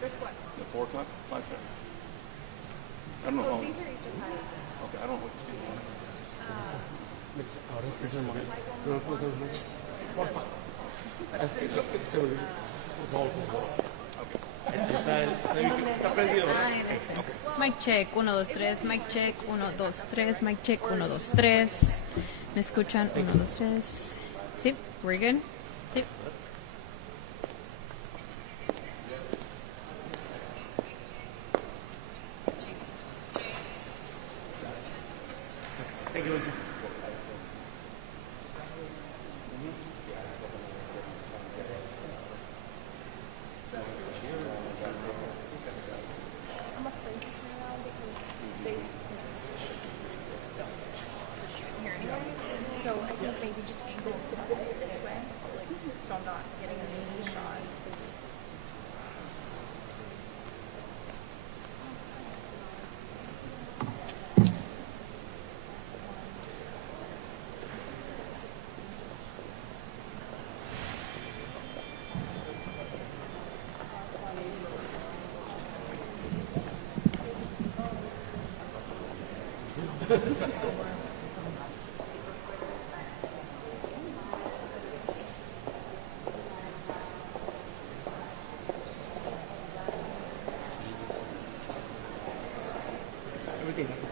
This one. The 4 o'clock? 5 check. I don't know how. These are HSI agents. Okay, I don't know what the speed is. Ahora sí se mueve. No me puedo hacer mucho. Porfa. Así lo que se ve. Por favor. Está prendido. Mic check, 1, 2, 3, mic check, 1, 2, 3, mic check, 1, 2, 3. ¿Me escuchan? 1, 2, 3. ¿Sí? ¿We're good? ¿Sí? Thank you, Wilson. I'm afraid to turn around because they don't hear anyways. So I think maybe just angle it this way, so I'm not getting a mean shot. Everything has to be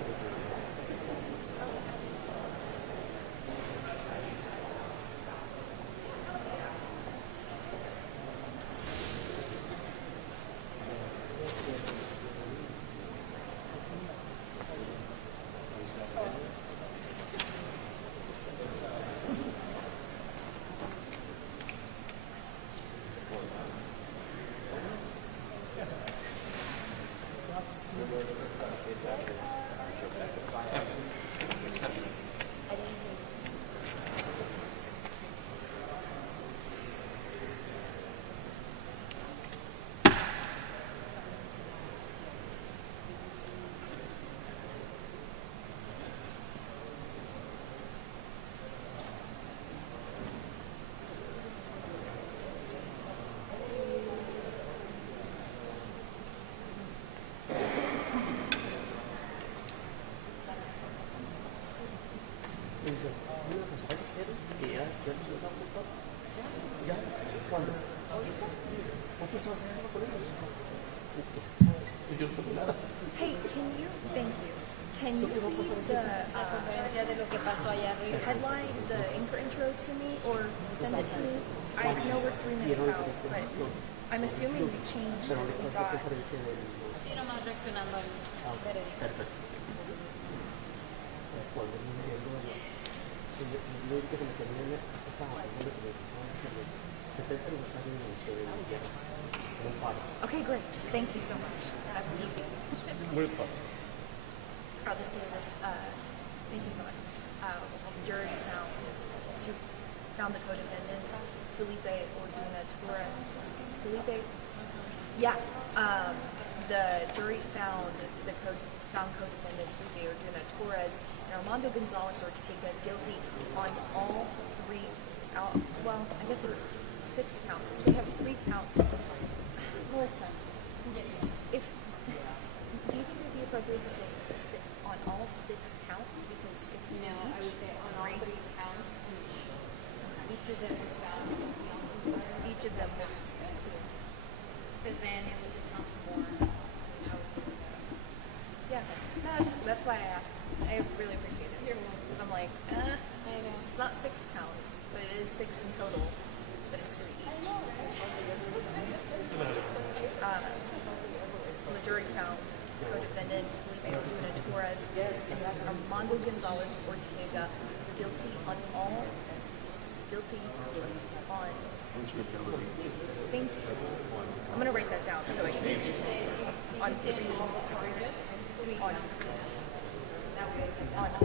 Dice, una cosa, que ya yo no sé tampoco. Ya, ¿cuándo? ¿Ahorita? ¿O tú estabas hablando con ellos? Yo no tengo nada. Hey, can you? Thank you. Can you please Conferencia de lo que pasó allá arriba. headline the intro to me or send it to me? I know we're 3 minutes out, but I'm assuming we changed Pero since we ahorita got. qué diferencia de Así nomás reaccionando al veredicto. perfecto. Cuando no entiendo, lo único que me tenía estaba hablando de que me empezaron a hacer el 70 aniversario del Museo de Guerra. No paro. Okay, great. Thank you so much. That's easy. Muy padre. I'll just say this. Thank you so much. Jury found the co-defendants, Felipe Orduna Torres. Felipe, yeah. The jury found co-defendants Felipe Orduna Torres and Armando Gonzalez Ortega guilty on all 3. Well, I guess it was 6 counts. We have 3 counts. Melissa, if do you think it would be appropriate to say on all 6 counts because it's No, I would say on all 3 counts, each of them was found guilty on each of them was because then it sounds more. yeah. That's why I asked. I really appreciate it because I'm like, I know. it's not 6 counts, but it is 6 in total, but it's 3 each. The jury found co-defendants Felipe Orduna Torres and Armando Gonzalez Ortega guilty on. Thank you. I'm gonna write that down so I can on 3 on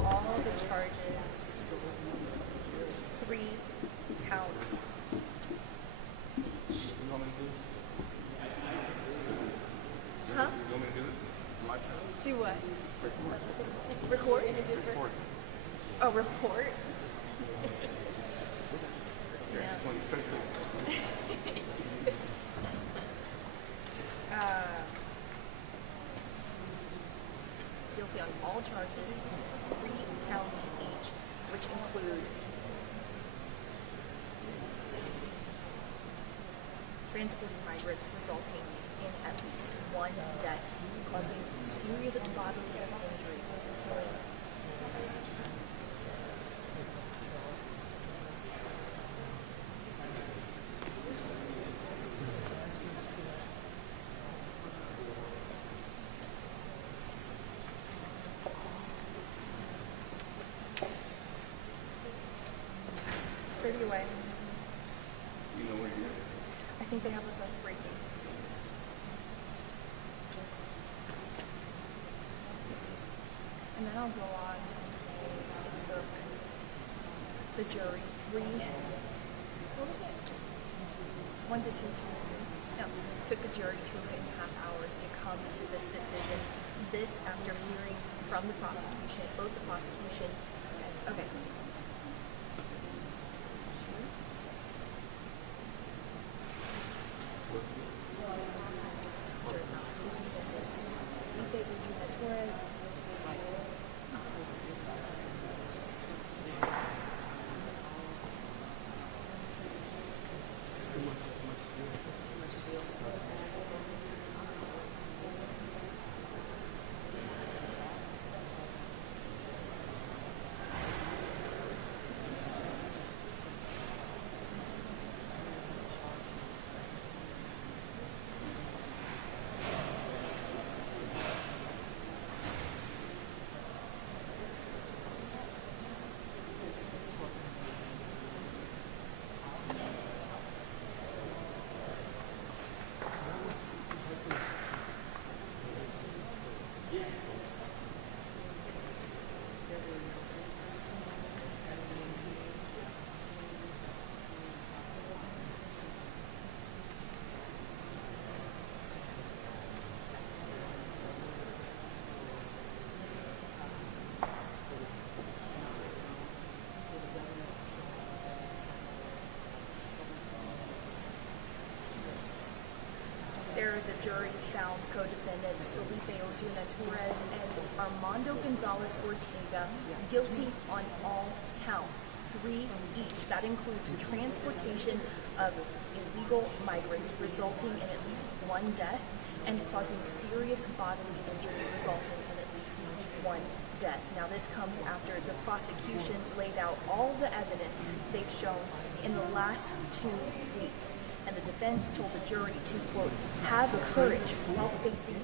all the charges, 3 counts. You want me to do this? Huh? You want me to do this? Live show? Do what? Record? Record. Oh, report? Here, just want you straight to this. charges 3 counts each, which include transporting migrants resulting in at least one death, causing serious bodily injury, killing. Take it away. You know where you're at? I think they have us breaking. And then I'll go on and say it took the jury 1 to 2, no, took the jury 2.5 hours to come to this decision. This after hearing from the prosecution, both the prosecution, okay. Sarah, the jury found co-defendants Felipe Ozuna Torres and Armando Gonzalez Ortega guilty on all counts, 3 each. That includes transportation of illegal migrants resulting in at least 1 death and causing serious bodily injury resulting in at least 1 death. Now this comes after the prosecution laid out all the evidence they've shown in the last 2 weeks. And the defense told the jury to, quote, have courage while facing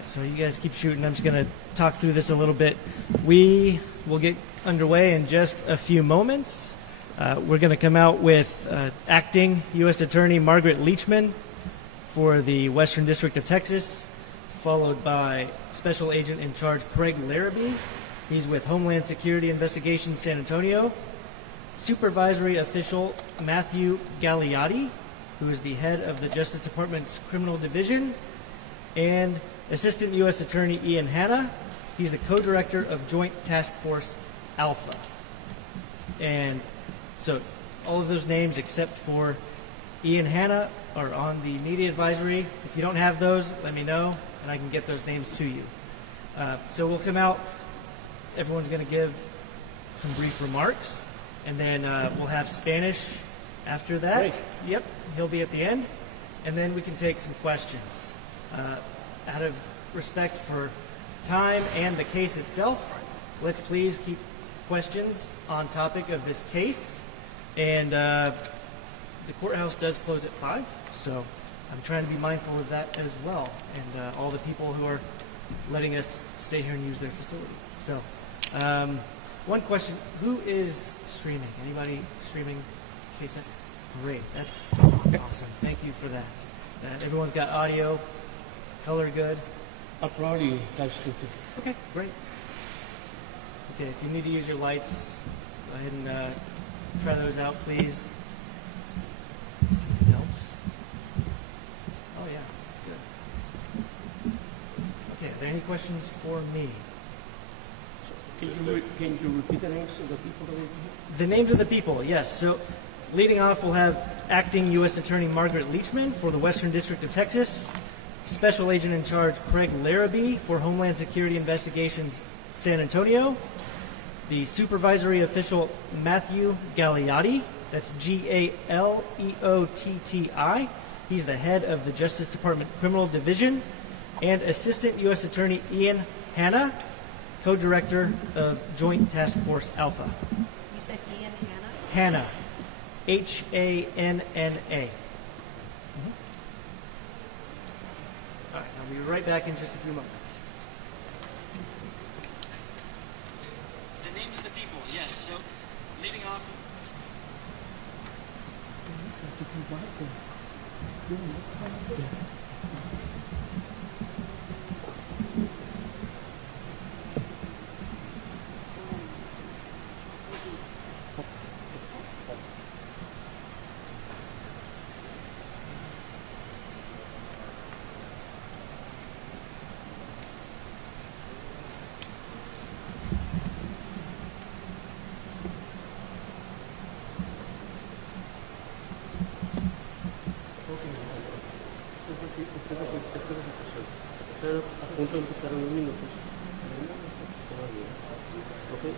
right, so you guys keep shooting. I'm just going to talk through this a little bit. We will get underway in just a few moments. We're going to come out with acting U.S. Attorney Margaret Leachman for the Western District of Texas, followed by Special Agent in Charge Craig Larrabee. He's with Homeland Security Investigations San Antonio. Supervisory Official Matthew Gagliotti, who is the head of the Justice Department's Criminal Division, and Assistant U.S. Attorney Ian Hanna. He's the co-director of Joint Task Force Alpha. And so all of those names except for Ian Hanna are on the media advisory. If you don't have those, let me know, and I can get those names to you. So we'll come out. Everyone's going to give some brief remarks, and then we'll have Spanish after that. Great. Yep, he'll be at the end, and then we can take some questions. Out of respect for time and the case itself, let's please keep questions on topic of this case. And the courthouse does close at 5, so I'm trying to be mindful of that as well, and all the people who are letting us stay here and use their facility. So, one question: who is streaming? Anybody streaming? Case? Great, that's awesome. Thank you for that. Everyone's got audio, color good. I'll probably live stream too. Okay, great. Okay, if you need to use your lights, go ahead and try those out, please. See if it helps. Oh yeah, that's good. Okay, are there any questions for me? Can you repeat the names of the people that will be here? The names of the people, yes. So, leading off, we'll have Acting U.S. Attorney Margaret Leachman for the Western District of Texas, Special Agent in Charge Craig Larrabee for Homeland Security Investigations San Antonio, the Supervisory Official Matthew Gagliotti, that's Galeotti. He's the head of the Justice Department Criminal Division, and Assistant U.S. Attorney Ian Hanna, co-director of Joint Task Force Alpha. You said Ian Hanna? Hanna, Hanna. All right, I'll be right back in just a few moments. The names of the people, yes. So, leading off. Está a punto de empezar en unos minutos. Todavía. Ok,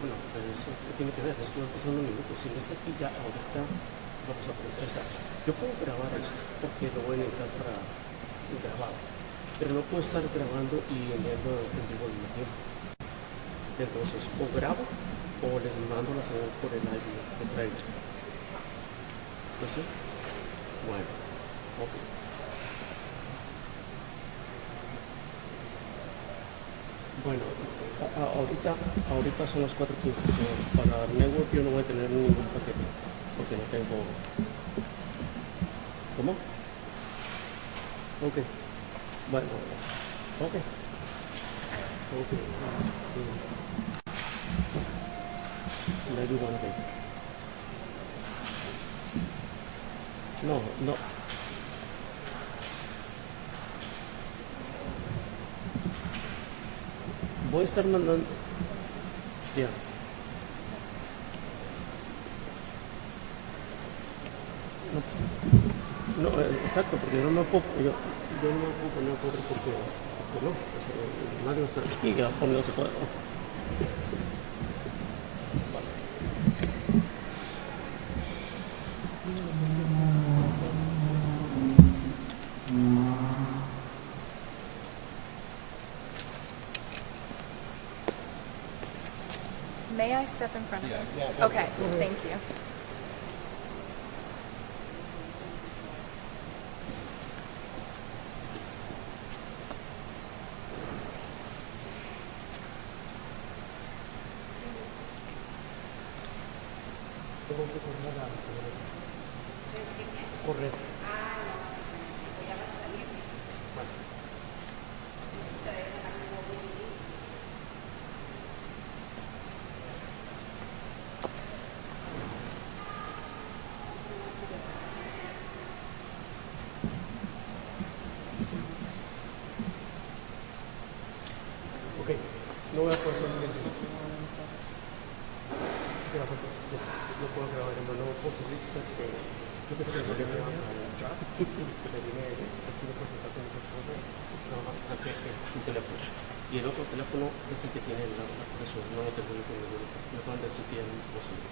bueno, eso tiene que ver, esto va a empezar en unos minutos. Si no está aquí ya, ahorita vamos a empezar. Yo puedo grabar esto porque lo voy a necesitar para grabar, pero no puedo estar grabando y enviando en vivo al mismo tiempo. Entonces, o grabo o les mando la señal por el aire de trailer. ¿No sé? Bueno, ok. Bueno, ahorita son las 4:15. Para el network yo no voy a tener ningún paquete porque no tengo. ¿Cómo? Ok. Bueno, ok. Maybe one day. No. Voy a estar mandando. Ya. No, exacto, porque yo no puedo poner otro porque no, nadie va a estar aquí, ya no se puede. May I step in front of him? Okay, thank you. Correcto. Ok, no voy a poder hacer ningún lo puedo grabar, no puedo subir porque yo creo que el problema es que le viene aquí de presentar con mi persona, nada más antes que un teléfono. Y el otro teléfono es el que tiene la eso, no lo tengo yo con el grupo. Me acaban de decir que ya no es posible.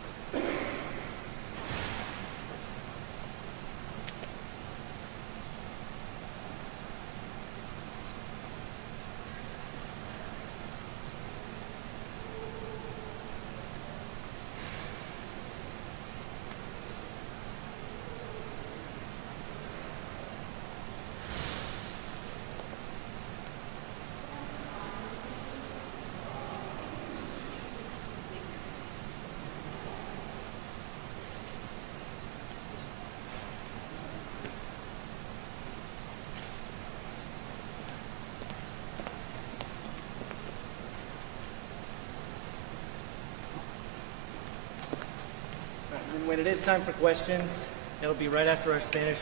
And when it is time for questions, it'll be right after our Spanish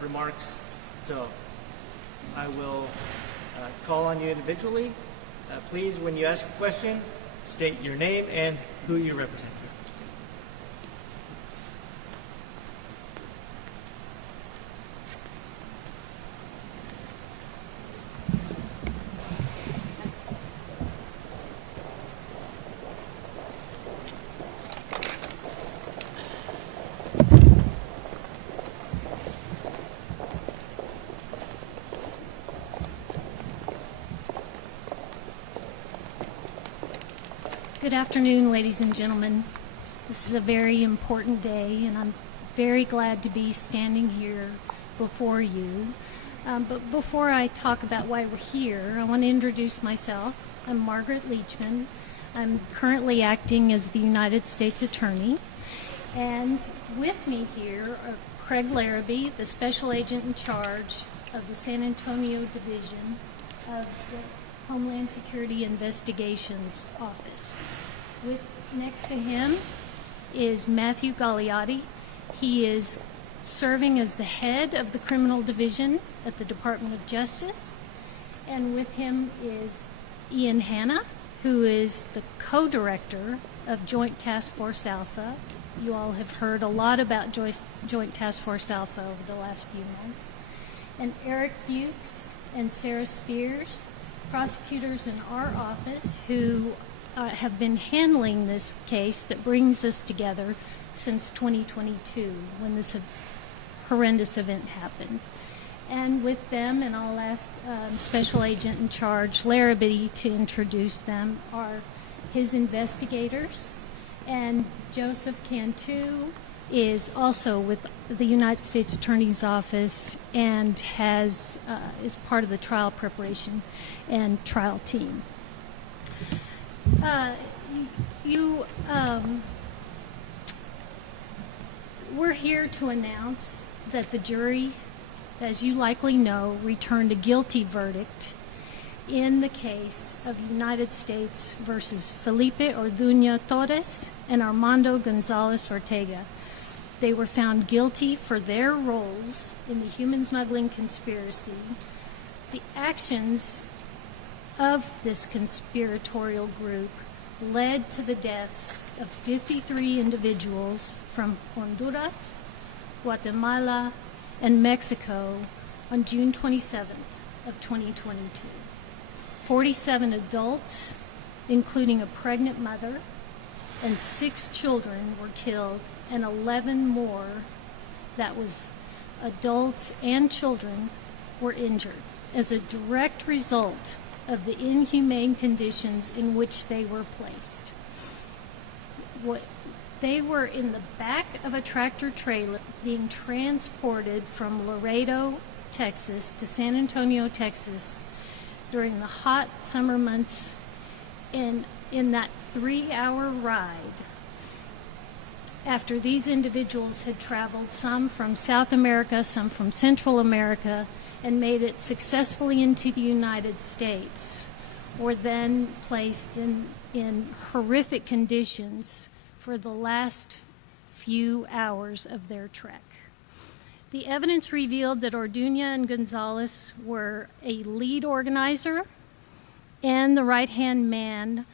remarks. So I will call on you individually. Please, when you ask a question, state your name and who you represent. Good afternoon, ladies and gentlemen. This is a very important day, and I'm very glad to be standing here before you. But before I talk about why we're here, I want to introduce myself. I'm Margaret Leachman. I'm currently acting as the United States Attorney. And with me here are Craig Larrabee, the Special Agent in charge of the San Antonio Division of the Homeland Security Investigations Office. Next to him is Matthew Gagliotti. He is serving as the head of the Criminal Division at the Department of Justice. And with him is Ian Hanna, who is the co-director of Joint Task Force Alpha. You all have heard a lot about Joint Task Force Alpha over the last few months. And Eric Fuchs and Sarah Spears, prosecutors in our office who have been handling this case that brings us together since 2022 when this horrendous event happened. And with them, and I'll ask Special Agent in charge Larrabee to introduce them, are his investigators. And Joseph Cantu is also with the United States Attorney's Office and is part of the trial preparation and trial team. We're here to announce that the jury, as you likely know, returned a guilty verdict in the case of United States versus Felipe Orduña Torres and Armando Gonzalez Ortega. They were found guilty for their roles in the human smuggling conspiracy. The actions of this conspiratorial group led to the deaths of 53 individuals from Honduras, Guatemala, and Mexico on June 27th of 2022. 47 adults, including a pregnant mother, and 6 children were killed, and 11 more, that was adults and children, were injured as a direct result of the inhumane conditions in which they were placed. They were in the back of a tractor trailer being transported from Laredo, Texas to San Antonio, Texas during the hot summer months. In that 3-hour ride, after these individuals had traveled, some from South America, some from Central America, and made it successfully into the United States, were then placed in horrific conditions for the last few hours of their trek. The evidence revealed that Orduña and Gonzalez were a lead organizer and the right-hand man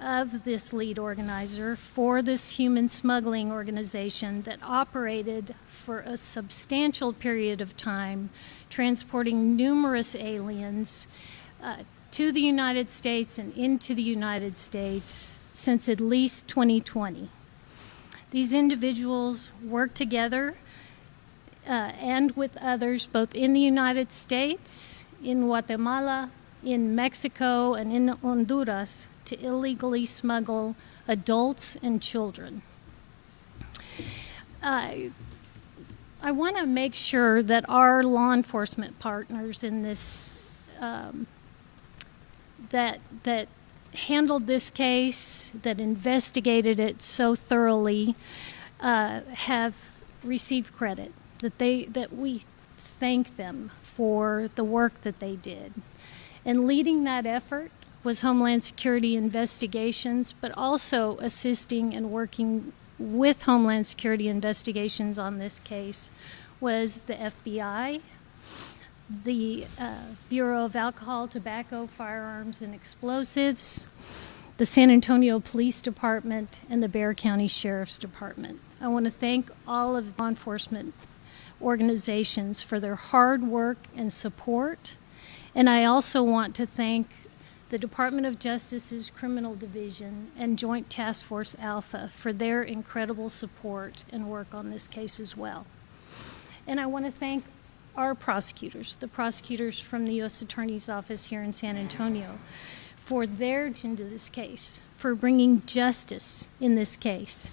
of this lead organizer for this human smuggling organization that operated for a substantial period of time, transporting numerous aliens to the United States and into the United States since at least 2020. These individuals worked together and with others both in the United States, in Guatemala, in Mexico, and in Honduras to illegally smuggle adults and children. I want to make sure that our law enforcement partners in this that handled this case, that investigated it so thoroughly, have received credit. That we thank them for the work that they did. And leading that effort was Homeland Security Investigations, but also assisting and working with Homeland Security Investigations on this case was the FBI, the Bureau of Alcohol, Tobacco, Firearms, and Explosives, the San Antonio Police Department, and the Bexar County Sheriff's Department. I want to thank all of law enforcement organizations for their hard work and support. And I also want to thank the Department of Justice's Criminal Division and Joint Task Force Alpha for their incredible support and work on this case as well. And I want to thank our prosecutors, the prosecutors from the U.S. Attorney's Office here in San Antonio, for their attention to this case, for bringing justice in this case,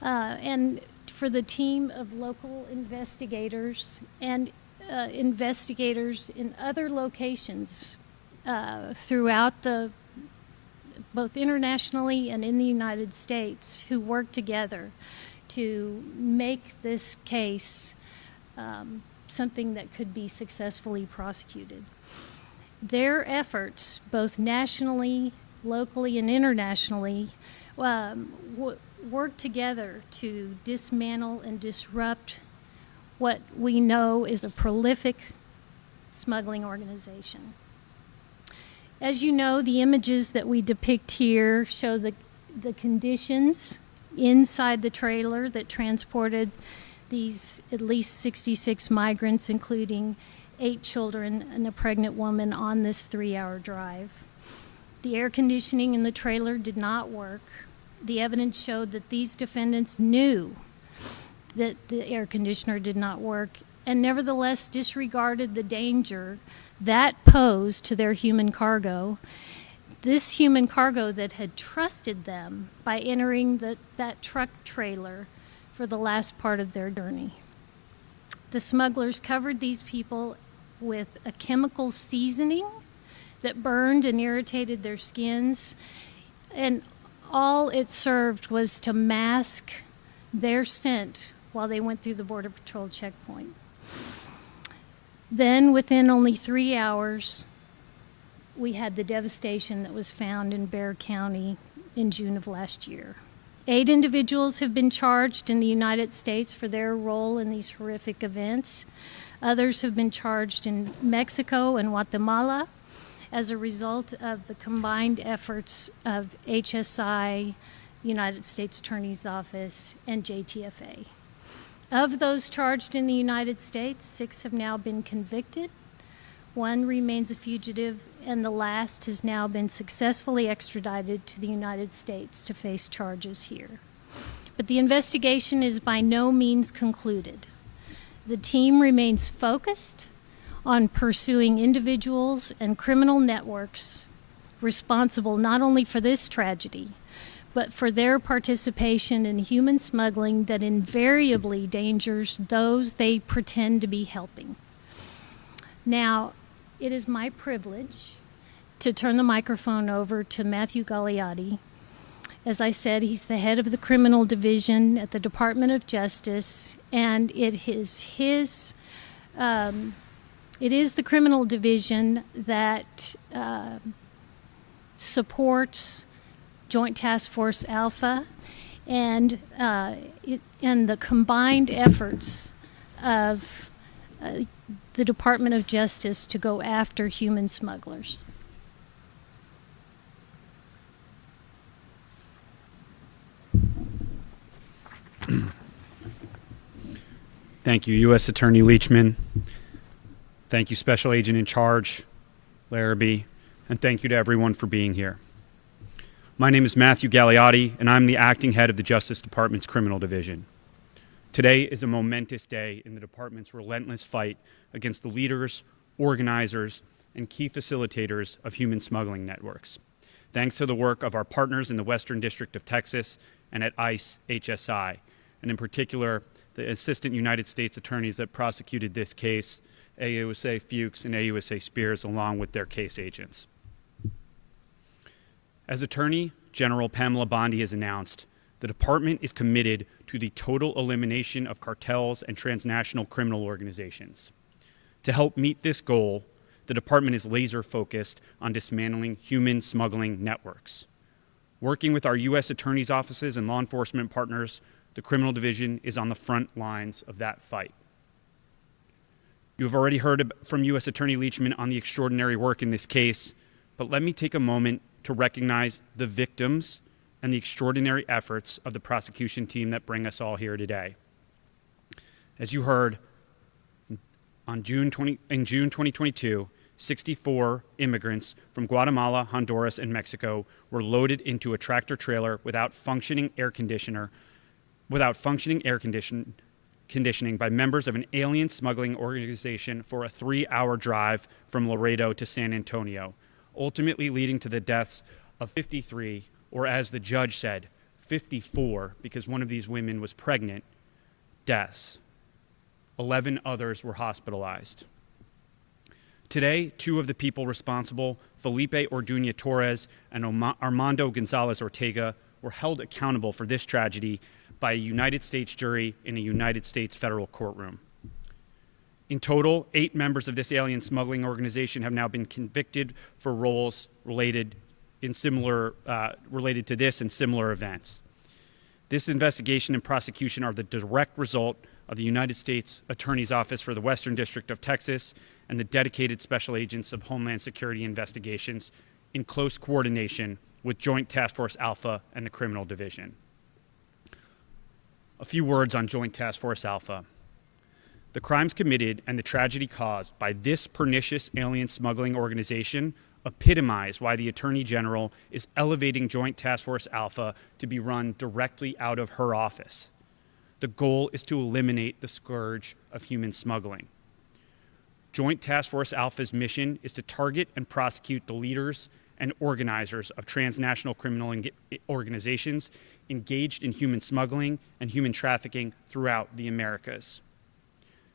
and for the team of local investigators and investigators in other locations throughout both internationally and in the United States, who work together to make this case something that could be successfully prosecuted. Their efforts, both nationally, locally, and internationally, work together to dismantle and disrupt what we know is a prolific smuggling organization. As you know, the images that we depict here show the conditions inside the trailer that transported these at least 66 migrants, including 8 children and a pregnant woman, on this 3-hour drive. The air conditioning in the trailer did not work. The evidence showed that these defendants knew that the air conditioner did not work and nevertheless disregarded the danger that posed to their human cargo. This human cargo that had trusted them by entering that truck trailer for the last part of their journey. The smugglers covered these people with a chemical seasoning that burned and irritated their skins, and all it served was to mask their scent while they went through the Border Patrol checkpoint. Then, within only 3 hours, we had the devastation that was found in Bexar County in June of last year. 8 individuals have been charged in the United States for their role in these horrific events. Others have been charged in Mexico and Guatemala as a result of the combined efforts of HSI, United States Attorney's Office, and JTFA. Of those charged in the United States, 6 have now been convicted. 1 remains a fugitive, and the last has now been successfully extradited to the United States to face charges here. But the investigation is by no means concluded. The team remains focused on pursuing individuals and criminal networks responsible not only for this tragedy, but for their participation in human smuggling that invariably endangers those they pretend to be helping. Now, it is my privilege to turn the microphone over to Matthew Gagliotti, As I said, he's the head of the criminal division at the Department of Justice, and it is the criminal division that supports Joint Task Force Alpha, and the combined efforts of the Department of Justice to go after human smugglers. Thank you, U.S. Attorney Leachman. Thank you, Special Agent in Charge, Larrabee, and thank you to everyone for being here. My name is Matthew Galliotti, and I'm the acting head of the Justice Department's Criminal Division. Today is a momentous day in the department's relentless fight against the leaders, organizers, and key facilitators of human smuggling networks. Thanks to the work of our partners in the Western District of Texas and at ICE HSI, and in particular, the Assistant United States Attorneys that prosecuted this case, AUSA Fuchs and AUSA Spears, along with their case agents. As Attorney General Pamela Bondi has announced, the department is committed to the total elimination of cartels and transnational criminal organizations. To help meet this goal, the department is laser focused on dismantling human smuggling networks. Working with our U.S. attorneys' offices and law enforcement partners, the criminal division is on the front lines of that fight. You have already heard from U.S. Attorney Leachman on the extraordinary work in this case, but let me take a moment to recognize the victims and the extraordinary efforts of the prosecution team that bring us all here today. As you heard, in June 2022, 64 immigrants from Guatemala, Honduras, and Mexico were loaded into a tractor trailer without functioning air conditioning by members of an alien smuggling organization for a 3-hour drive from Laredo to San Antonio, ultimately leading to the deaths of 53, or as the judge said, 54, because one of these women was pregnant, deaths. 11 others were hospitalized. Today, 2 of the people responsible, Felipe Orduña Torres and Armando Gonzalez Ortega, were held accountable for this tragedy by a United States jury in a United States federal courtroom. In total, 8 members of this alien smuggling organization have now been convicted for roles related to this and similar events. This investigation and prosecution are the direct result of the United States Attorney's Office for the Western District of Texas and the dedicated special agents of Homeland Security investigations in close coordination with Joint Task Force Alpha and the Criminal Division. A few words on Joint Task Force Alpha. The crimes committed and the tragedy caused by this pernicious alien smuggling organization epitomize why the Attorney General is elevating Joint Task Force Alpha to be run directly out of her office. The goal is to eliminate the scourge of human smuggling. Joint Task Force Alpha's mission is to target and prosecute the leaders and organizers of transnational criminal organizations engaged in human smuggling and human trafficking throughout the Americas.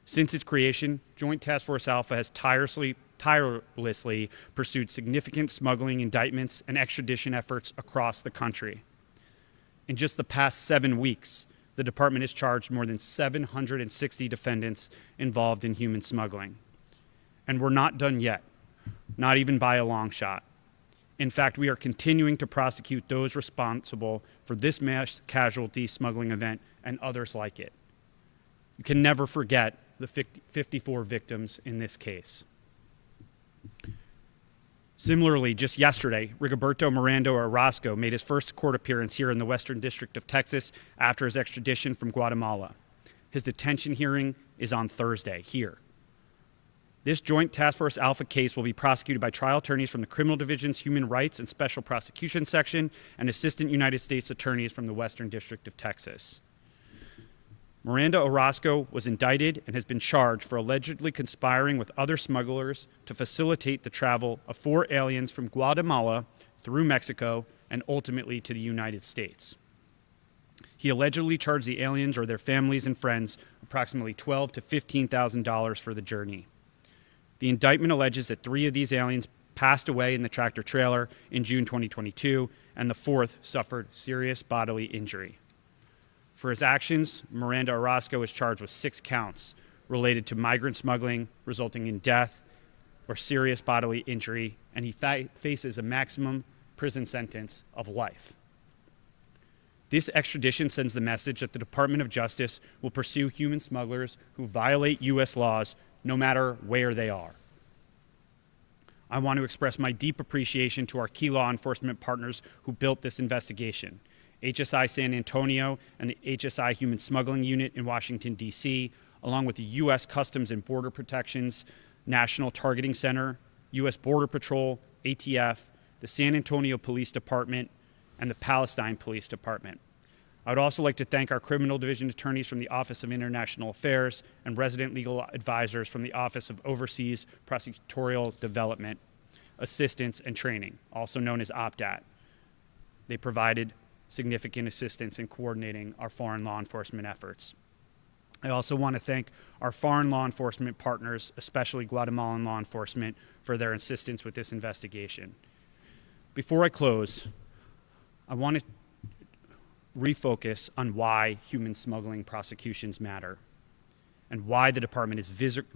Since its creation, Joint Task Force Alpha has tirelessly pursued significant smuggling indictments and extradition efforts across the country. In just the past 7 weeks, the department has charged more than 760 defendants involved in human smuggling. And we're not done yet, not even by a long shot. In fact, we are continuing to prosecute those responsible for this mass casualty smuggling event and others like it. You can never forget the 54 victims in this case. Similarly, just yesterday, Rigoberto Miranda Orozco made his first court appearance here in the Western District of Texas after his extradition from Guatemala. His detention hearing is on Thursday here. This Joint Task Force Alpha case will be prosecuted by trial attorneys from the Criminal Division's Human Rights and Special Prosecution Section and Assistant United States attorneys from the Western District of Texas. Miranda Orozco was indicted and has been charged for allegedly conspiring with other smugglers to facilitate the travel of 4 aliens from Guatemala through Mexico and ultimately to the United States. He allegedly charged the aliens or their families and friends approximately $12,000 to $15,000 for the journey. The indictment alleges that 3 of these aliens passed away in the tractor trailer in June 2022 and the fourth suffered serious bodily injury. For his actions, Miranda Orozco is charged with 6 counts related to migrant smuggling resulting in death or serious bodily injury, and he faces a maximum prison sentence of life. This extradition sends the message that the Department of Justice will pursue human smugglers who violate U.S. laws no matter where they are. I want to express my deep appreciation to our key law enforcement partners who built this investigation: HSI San Antonio and the HSI Human Smuggling Unit in Washington, D.C., along with the U.S. Customs and Border Protection's National Targeting Center, U.S. Border Patrol, ATF, the San Antonio Police Department, and the Palestine Police Department. I would also like to thank our criminal division attorneys from the Office of International Affairs and resident legal advisors from the Office of Overseas Prosecutorial Development, Assistance, and Training, also known as OPDAT. They provided significant assistance in coordinating our foreign law enforcement efforts. I also want to thank our foreign law enforcement partners, especially Guatemalan law enforcement, for their assistance with this investigation. Before I close, I want to refocus on why human smuggling prosecutions matter and why the department is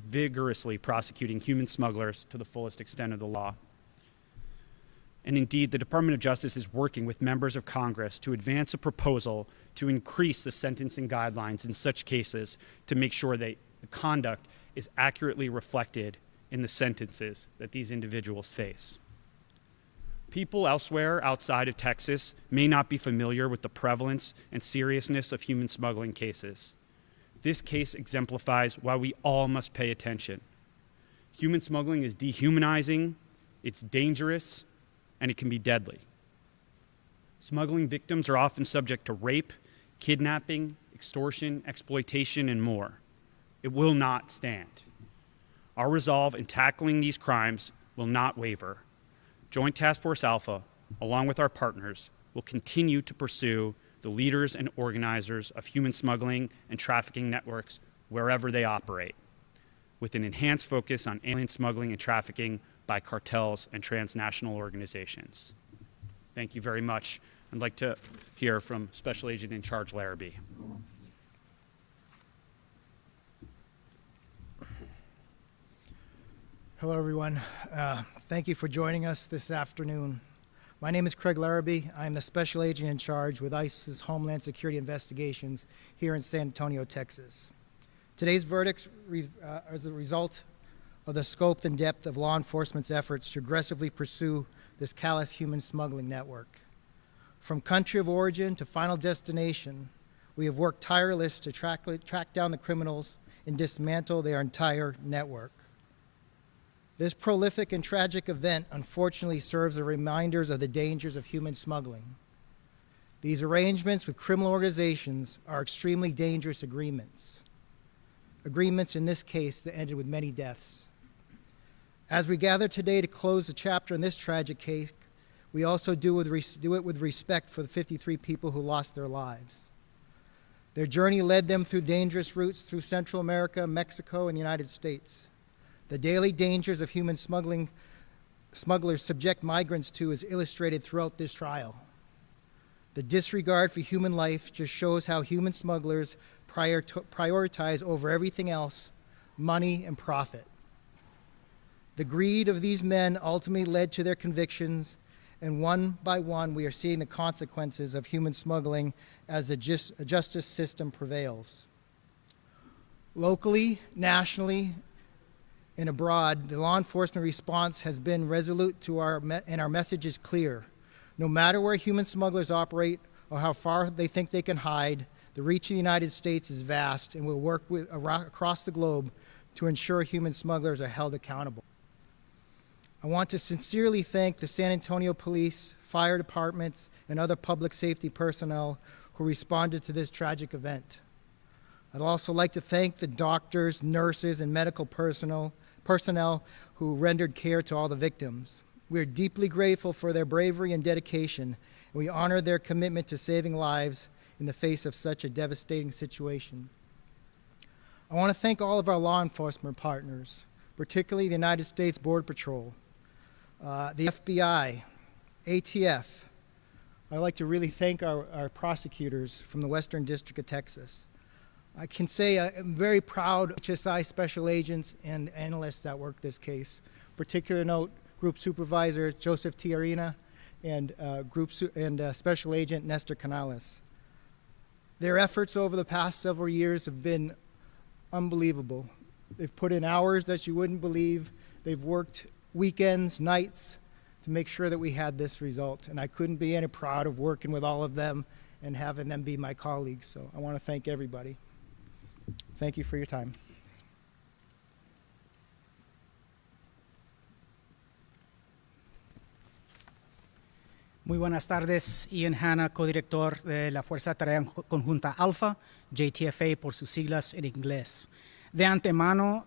vigorously prosecuting human smugglers to the fullest extent of the law. And indeed, the Department of Justice is working with members of Congress to advance a proposal to increase the sentencing guidelines in such cases to make sure that the conduct is accurately reflected in the sentences that these individuals face. People elsewhere outside of Texas may not be familiar with the prevalence and seriousness of human smuggling cases. This case exemplifies why we all must pay attention. Human smuggling is dehumanizing, it's dangerous, and it can be deadly. Smuggling victims are often subject to rape, kidnapping, extortion, exploitation, and more. It will not stand. Our resolve in tackling these crimes will not waver. Joint Task Force Alpha, along with our partners, will continue to pursue the leaders and organizers of human smuggling and trafficking networks wherever they operate, with an enhanced focus on alien smuggling and trafficking by cartels and transnational organizations. Thank you very much. I'd like to hear from Special Agent in Charge Larrabee. Hello, everyone. Thank you for joining us this afternoon. My name is Craig Larrabee. I am the Special Agent in Charge with ICE's Homeland Security Investigations here in San Antonio, Texas. Today's verdicts are the result of the scope and depth of law enforcement's efforts to aggressively pursue this callous human smuggling network. From country of origin to final destination, we have worked tirelessly to track down the criminals and dismantle their entire network. This prolific and tragic event unfortunately serves as reminders of the dangers of human smuggling. These arrangements with criminal organizations are extremely dangerous agreements. Agreements in this case that ended with many deaths. As we gather today to close the chapter in this tragic case, we also do it with respect for the 53 people who lost their lives. Their journey led them through dangerous routes through Central America, Mexico, and the United States. The daily dangers of human smugglers subject migrants to is illustrated throughout this trial. The disregard for human life just shows how human smugglers prioritize over everything else money and profit. The greed of these men ultimately led to their convictions, and one by one we are seeing the consequences of human smuggling as the justice system prevails. Locally, nationally, and abroad, the law enforcement response has been resolute and our message is clear. No matter where human smugglers operate or how far they think they can hide, the reach of the United States is vast, and we'll work across the globe to ensure human smugglers are held accountable. I want to sincerely thank the San Antonio Police, fire departments, and other public safety personnel who responded to this tragic event. I'd also like to thank the doctors, nurses, and medical personnel who rendered care to all the victims. We are deeply grateful for their bravery and dedication, and we honor their commitment to saving lives in the face of such a devastating situation. I want to thank all of our law enforcement partners, particularly the United States Border Patrol, the FBI, ATF, I'd like to really thank our prosecutors from the Western District of Texas. I can say I'm very proud of HSI special agents and analysts that worked this case. Particular note, Group Supervisor Joseph Tiarina and Special Agent Nestor Canales. Their efforts over the past several years have been unbelievable. They've put in hours that you wouldn't believe. They've worked weekends, nights, to make sure that we had this result. And I couldn't be any proud of working with all of them and having them be my colleagues. So I want to thank everybody. Thank you for your time. Muy buenas tardes, Ian Hanna, codirector de la Fuerza de Tarea Conjunta Alfa, JTFA por sus siglas en inglés. De antemano,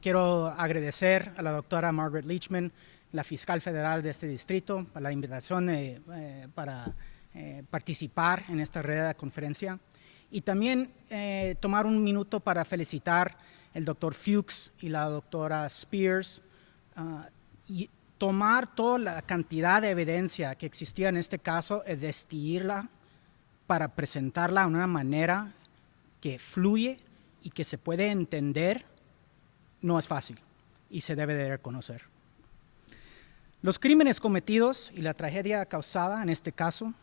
quiero agradecer a la doctora Margaret Leachman, la fiscal federal de este distrito, por la invitación para participar en esta red de conferencia. Y también tomar un minuto para felicitar al doctor Fuchs y la doctora Spears y tomar toda la cantidad de evidencia que existía en este caso y destillirla para presentarla de una manera que fluye y que se puede entender. No es fácil y se debe de reconocer. Los crímenes cometidos y la tragedia causada en este caso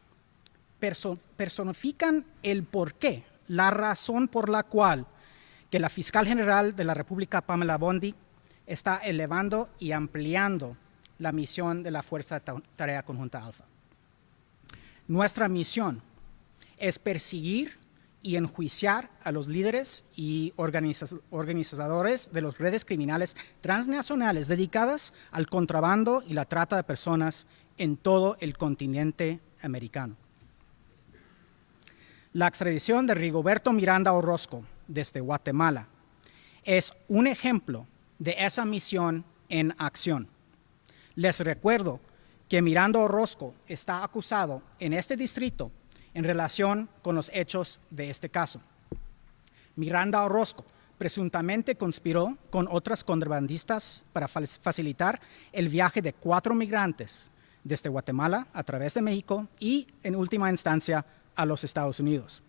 personifican el porqué, la razón por la cual que la fiscal general de la República, Pamela Bondi, está elevando y ampliando la misión de la Fuerza de Tarea Conjunta Alfa. Nuestra misión es perseguir y enjuiciar a los líderes y organizadores de las redes criminales transnacionales dedicadas al contrabando y la trata de personas en todo el continente americano. La extradición de Rigoberto Miranda Orozco desde Guatemala es un ejemplo de esa misión en acción. Les recuerdo que Miranda Orozco está acusado en este distrito en relación con los hechos de este caso. Miranda Orozco presuntamente conspiró con otras contrabandistas para facilitar el viaje de 4 migrantes desde Guatemala a través de México y, en última instancia, a los Estados Unidos.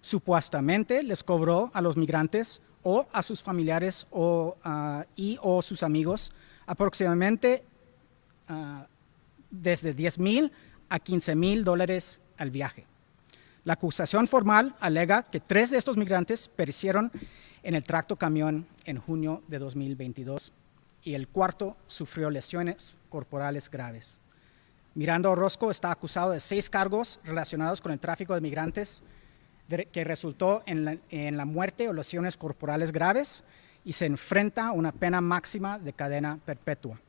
Supuestamente les cobró a los migrantes o a sus familiares o sus amigos aproximadamente desde $10,000 a $15,000 al viaje. La acusación formal alega que 3 de estos migrantes perecieron en el tracto camión en junio de 2022 y el cuarto sufrió lesiones corporales graves. Miranda Orozco está acusado de 6 cargos relacionados con el tráfico de migrantes que resultó en la muerte o lesiones corporales graves y se enfrenta a una pena máxima de cadena perpetua.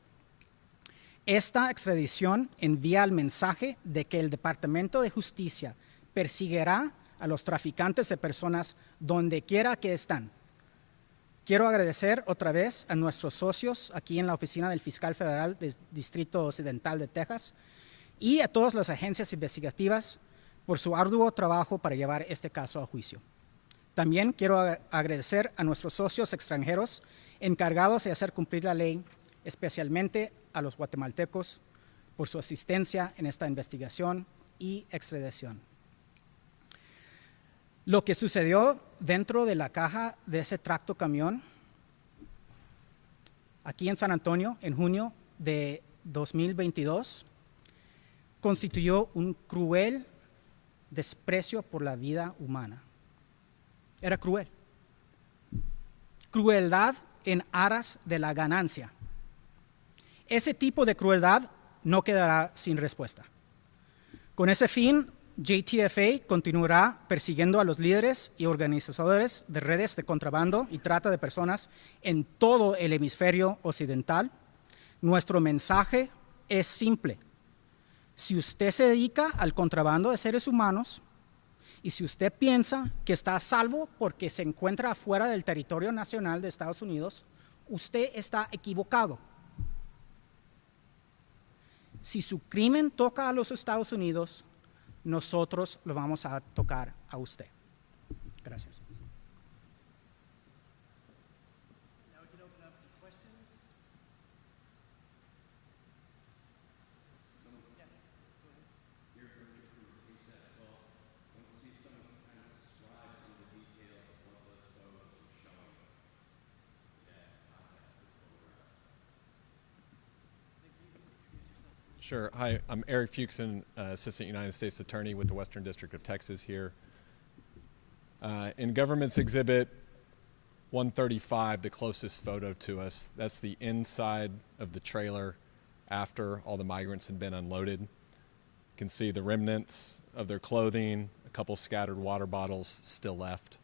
Esta extradición envía el mensaje de que el Departamento de Justicia perseguirá a los traficantes de personas donde quiera que están. Quiero agradecer otra vez a nuestros socios aquí en la oficina del Fiscal Federal del Distrito Occidental de Texas y a todas las agencias investigativas por su arduo trabajo para llevar este caso a juicio. También quiero agradecer a nuestros socios extranjeros encargados de hacer cumplir la ley, especialmente a los guatemaltecos, por su asistencia en esta investigación y extradición. Lo que sucedió dentro de la caja de ese tracto camión aquí en San Antonio en junio de 2022 constituyó un cruel desprecio por la vida humana. Era cruel. Crueldad en aras de la ganancia. Ese tipo de crueldad no quedará sin respuesta. Con ese fin, JTFA continuará persiguiendo a los líderes y organizadores de redes de contrabando y trata de personas en todo el hemisferio occidental. Nuestro mensaje es simple. Si usted se dedica al contrabando de seres humanos y si usted piensa que está a salvo porque se encuentra fuera del territorio nacional de Estados Unidos, usted está equivocado. Si su crimen toca a los Estados Unidos, nosotros lo vamos a tocar a usted. Gracias. Sure. Hi, I'm Eric Fuchsen, Assistant United States Attorney with the Western District of Texas here. In Government's Exhibit 135, the closest photo to us, that's the inside of the trailer after all the migrants had been unloaded. You can see the remnants of their clothing, a couple scattered water bottles still left.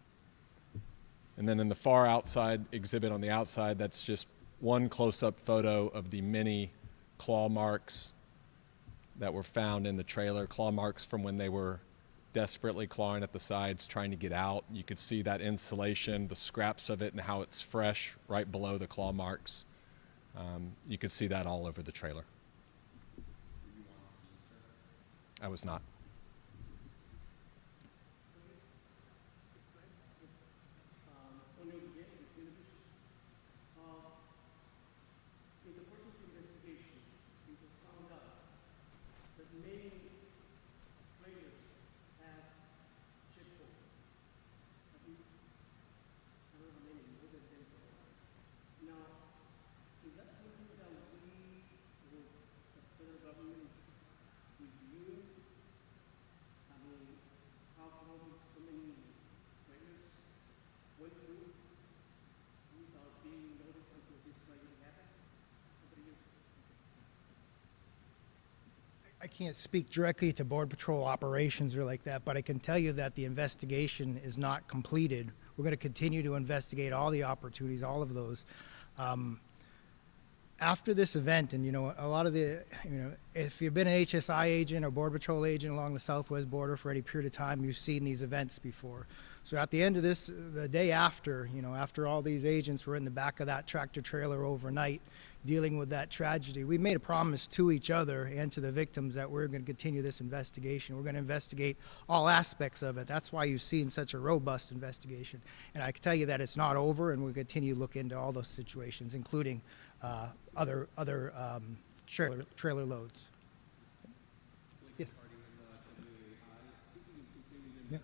And then in the far outside exhibit on the outside, that's just one close-up photo of the many claw marks that were found in the trailer, claw marks from when they were desperately clawing at the sides, trying to get out. You could see that insulation, the scraps of it, and how it's fresh right below the claw marks. You could see that all over the trailer. I was not. In the course of the investigation, it was found out that many trailers has checkpoint. At least, I don't know how many, more than 10. Now, is that something that we, or the federal government is reviewing? I mean, how so many trailers went through without being noticed until this tragedy happened? I can't speak directly to Border Patrol operations or like that, but I can tell you that the investigation is not completed. We're going to continue to investigate all the opportunities, all of those. After this event, and a lot of the, if you've been an HSI agent or Border Patrol agent along the southwest border for any period of time, you've seen these events before. So at the end of this, the day after, after all these agents were in the back of that tractor trailer overnight dealing with that tragedy, we made a promise to each other and to the victims that we're going to continue this investigation. We're going to investigate all aspects of it. That's why you've seen such a robust investigation. And I can tell you that it's not over, and we'll continue to look into all those situations, including other trailer loads. Yes. Yep.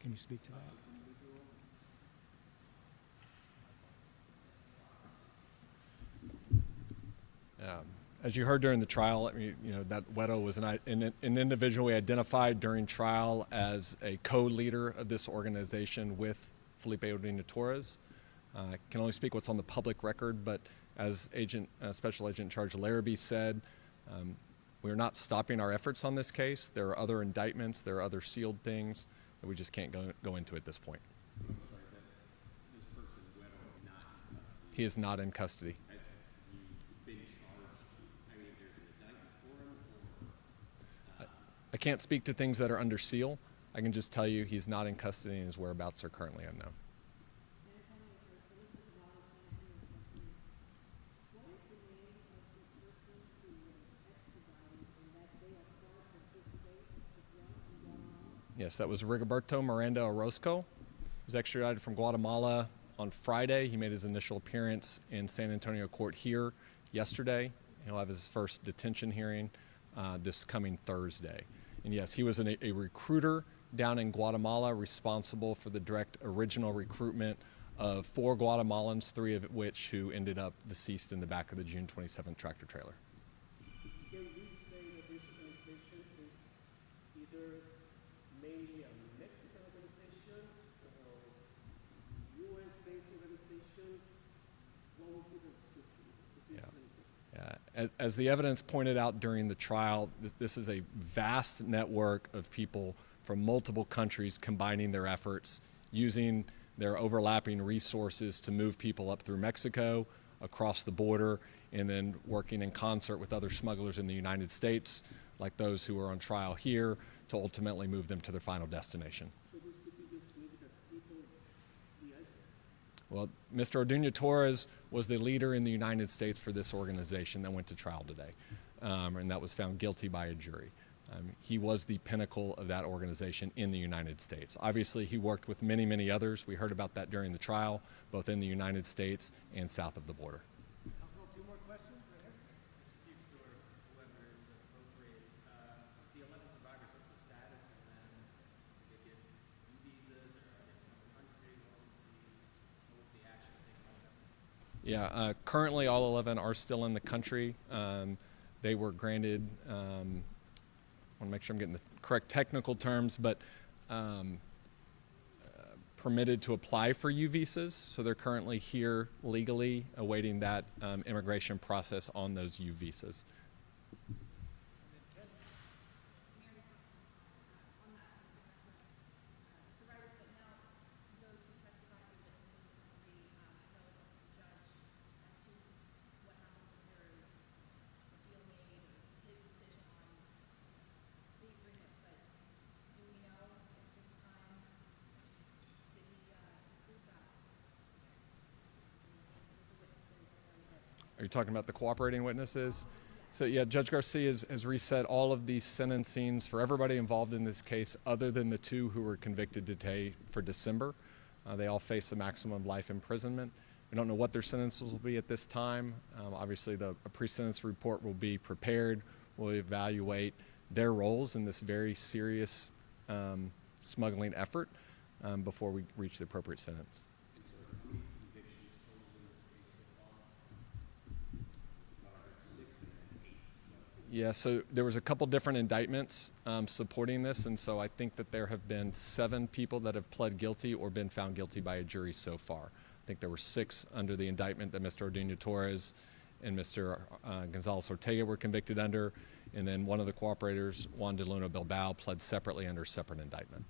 Can you speak to that? As you heard during the trial, that Weto was an individual we identified during trial as a co-leader of this organization with Felipe Odina Torres. I can only speak what's on the public record, but as Special Agent in Charge Larrabee said, we're not stopping our efforts on this case. There are other indictments, there are other sealed things that we just can't go into at this point. I'm sorry, that this person, Weto, not in custody. He is not in custody. Has he been charged? I mean, there's an indictment for him, or? I can't speak to things that are under seal. I can just tell you he's not in custody and his whereabouts are currently unknown. Yes, that was Rigoberto Miranda Orozco. He was extradited from Guatemala on Friday. He made his initial appearance in San Antonio court here yesterday. He'll have his first detention hearing this coming Thursday. And yes, he was a recruiter down in Guatemala responsible for the direct original recruitment of 4 Guatemalans, 3 of which who ended up deceased in the back of the June 27th tractor trailer. Can we say that this organization is either mainly a Mexican organization or U.S.-based organization? What would be the description of this organization? As the evidence pointed out during the trial, this is a vast network of people from multiple countries combining their efforts, using their overlapping resources to move people up through Mexico, across the border, and then working in concert with other smugglers in the United States, like those who are on trial here, to ultimately move them to their final destination. So this could be just maybe the people, the iceberg? Well, Mr. Odina Torres was the leader in the United States for this organization that went to trial today, and that was found guilty by a jury. He was the pinnacle of that organization in the United States. Obviously, he worked with many, many others. We heard about that during the trial, both in the United States and south of the border. Two more questions right here. Mr. Fuchs or whoever is appropriate. The 11 survivors, what's the status of them? Did they get visas or are they still in the country? What was the action? Yeah, currently all 11 are still in the country. They were granted, I want to make sure I'm getting the correct technical terms, but permitted to apply for U visas. So they're currently here legally awaiting that immigration process on those U visas. Are you talking about the cooperating witnesses? So yeah, Judge Garcia has reset all of these sentencings for everybody involved in this case other than the two who were convicted today for December. They all face a maximum life imprisonment. We don't know what their sentences will be at this time. Obviously, a pre-sentence report will be prepared. We'll evaluate their roles in this very serious smuggling effort before we reach the appropriate sentence. Yeah, so there was a couple different indictments supporting this, and so I think that there have been 7 people that have pled guilty or been found guilty by a jury so far. I think there were 6 under the indictment that Mr. Orduña Torres and Mr. Gonzalez Ortega were convicted under, and then one of the cooperators, Juan de Luna Bilbao, pled separately under separate indictment.